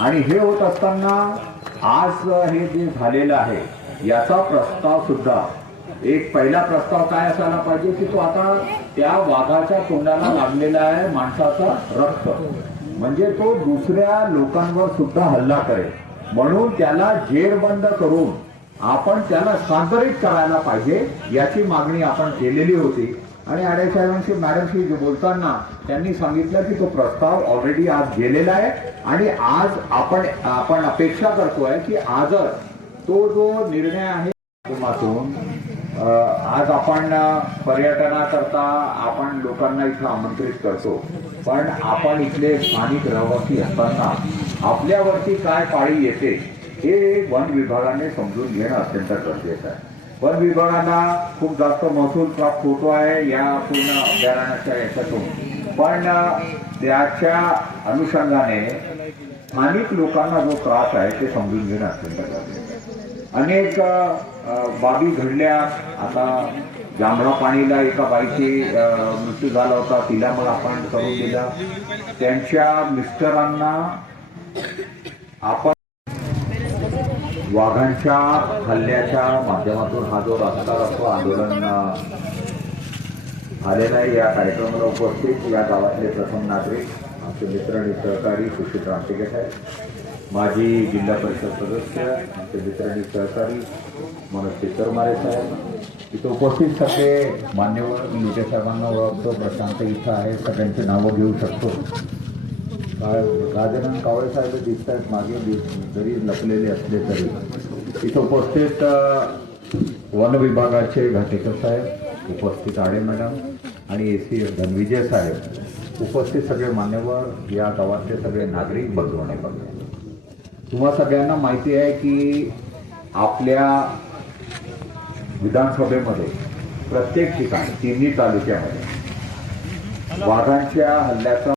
आणि हे होत असताना आज हे जे झालेलं आहे याचा प्रस्ताव सुद्धा एक पहिला प्रस्ताव काय असायला पाहिजे की तो आता त्या वाघाच्या तोंडाला लागलेला आहे माणसाचा रक्त, म्हणजे तो दुसऱ्या लोकांवर सुद्धा हल्ला करेल, म्हणून त्याला जेरबंद करून आपण त्याला सादरीत करायला पाहिजे याची मागणी आपण केलेली होती। आणि आडे साहेबांशी मॅडमशी बोलताना त्यांनी सांगितलं की तो प्रस्ताव ऑलरेडी आज गेलेला आहे आणि आज आपण अपेक्षा करतोय की आजच तो जो निर्णय आहे माध्यमातून आज आपण पर्यटनाकरता आपण लोकांना इथं आमंत्रित करतो, पण आपण इथले स्थानिक रहिवासी असताना आपल्यावरती काय पाळी येते हे वन विभागाने समजून घेणं अत्यंत गरजेचं आहे। वन विभागाला खूप जास्त महसूल प्राप्त होतो आहे या पूर्ण अभयारण्याच्या याच्यातून, पण त्याच्या अनुषंगाने स्थानिक लोकांना जो त्रास आहे ते समजून घेणं अत्यंत गरजेचं आहे। अनेक बाबी घडल्या, आता जांभळा पाणीला एका बाईची मृत्यू झाला होता, तिला मग आपण करून दिला, त्यांच्या मिस्टरांना आपण वाघांच्या हल्ल्याच्या माध्यमातून हा जो रस्ता रस्ता आंदोलन झालेला आहे या कार्यक्रमाला उपस्थित या गावातले प्रथम नागरिक आमचे मित्र आणि सहकारी सुशील रामटेके साहेब, माजी जिल्हा परिषद सदस्य आमचे मित्र आणि सहकारी मनोज चित्तरमारे साहेब, इथं उपस्थित सगळे मान्यवर, मी लुटे साहेबांना ओळखतो, प्रशांत इथं आहे, सगळ्यांची नावं घेऊ शकतो, गाजनान कावळे साहेब दिसत आहेत मागे जरी लपलेले असले तरी, इथं उपस्थित वन विभागाचे घाटेकर साहेब, उपस्थित आडे मॅडम आणि AC धनविजय साहेब, उपस्थित सगळे मान्यवर, या गावातले सगळे नागरिक, बंधू बघणे, तुम्हा सगळ्यांना माहिती आहे की आपल्या विधानसभेमध्ये प्रत्येक ठिकाणी तिन्ही तालुक्यामध्ये वाघांच्या हल्ल्याचा